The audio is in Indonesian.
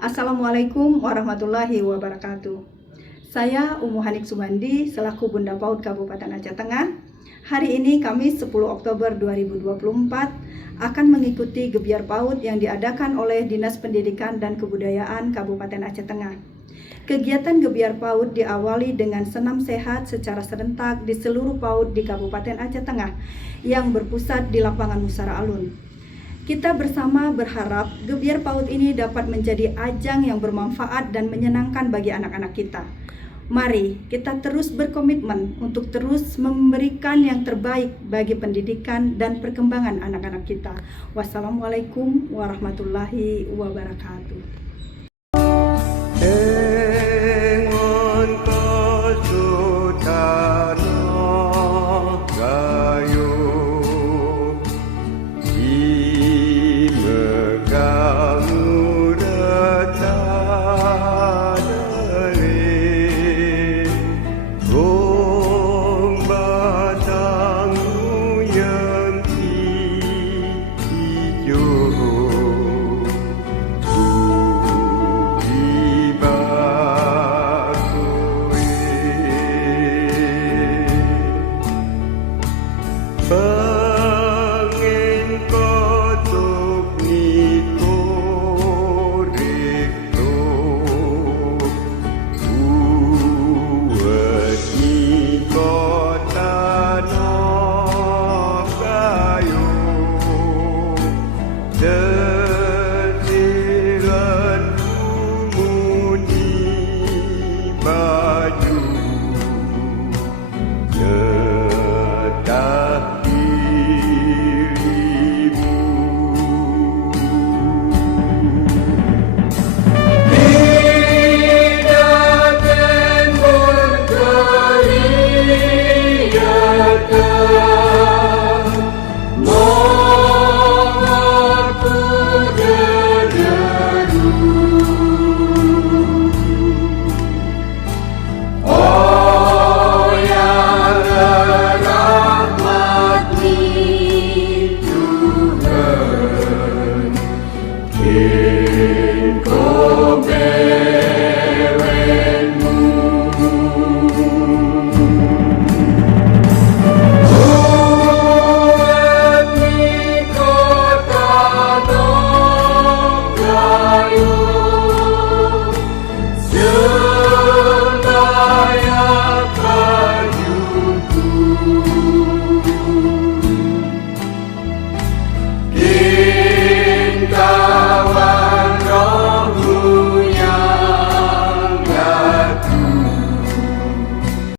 Assalamualaikum warahmatullahi wabarakatuh. Saya Umu Hanik Sumandi selaku Bunda PAUD Kabupaten Aceh Tengah. Hari ini Kamis 10 Oktober 2024 akan mengikuti Gebyar PAUD yang diadakan oleh Dinas Pendidikan dan Kebudayaan Kabupaten Aceh Tengah. Kegiatan Gebyar PAUD diawali dengan senam sehat secara serentak di seluruh PAUD di Kabupaten Aceh Tengah yang berpusat di lapangan Musara Alun. Kita bersama berharap Gebyar PAUD ini dapat menjadi ajang yang bermanfaat dan menyenangkan bagi anak-anak kita. Mari kita terus berkomitmen untuk terus memberikan yang terbaik bagi pendidikan dan perkembangan anak-anak kita. Wassalamualaikum warahmatullahi wabarakatuh.